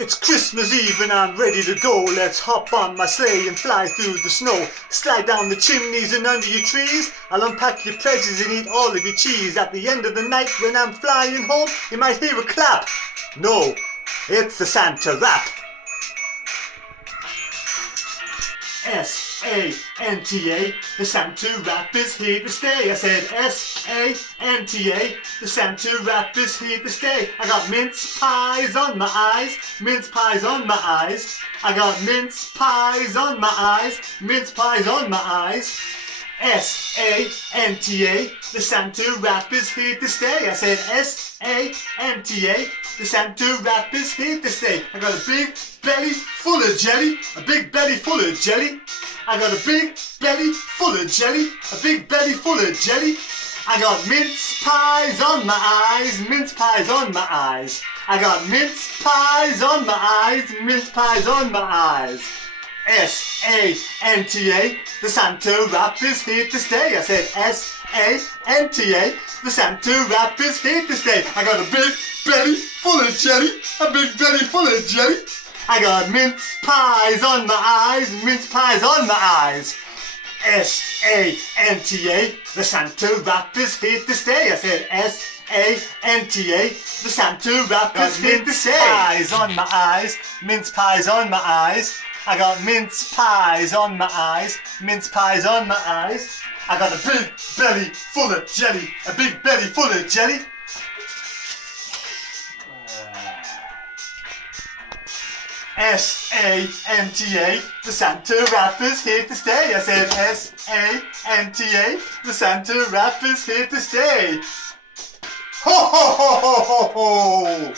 It's Christmas Eve and I'm ready to go. Let's hop on my sleigh and fly through the snow. Slide down the chimneys and under your trees. I'll unpack your presents and eat all of your cheese. At the end of the night when I'm flying home, you might hear a clap. No, it's the Santa rap. S-A-N-T-A, the Santa rap is here to stay. I said S-A-N-T-A, the Santa rap is here to stay. I got mince pies on my eyes, mince pies on my eyes. I got mince pies on my eyes, mince pies on my eyes. S-A-N-T-A, the Santa rap is here to stay. I said S-A-N-T-A, the Santa rap is here to stay. I got a big belly full of jelly, a big belly full of jelly. I got a big belly full of jelly, a big belly full of jelly. I got mince pies on my eyes, mince pies on my eyes. I got mince pies on my eyes, mince pies on my eyes. S-A-N-T-A, the Santa rap is here to stay. I said S-A-N-T-A, the Santa rap is here to stay. I got a big belly full of jelly, a big belly full of jelly. I got mince pies on my eyes, mince pies on my eyes. S-A-N-T-A, the Santa rap is here to stay. I said S-A-N-T-A, the Santa rap is here to stay. Mince pies on my eyes, mince pies on my eyes. I got mince pies on my eyes, mince pies on my eyes. I got a big belly full of jelly, a big belly full of jelly. S-A-N-T-A, the Santa rap is here to stay. I said S-A-N-T-A, the Santa rap is here to stay. Ho ho ho ho ho ho!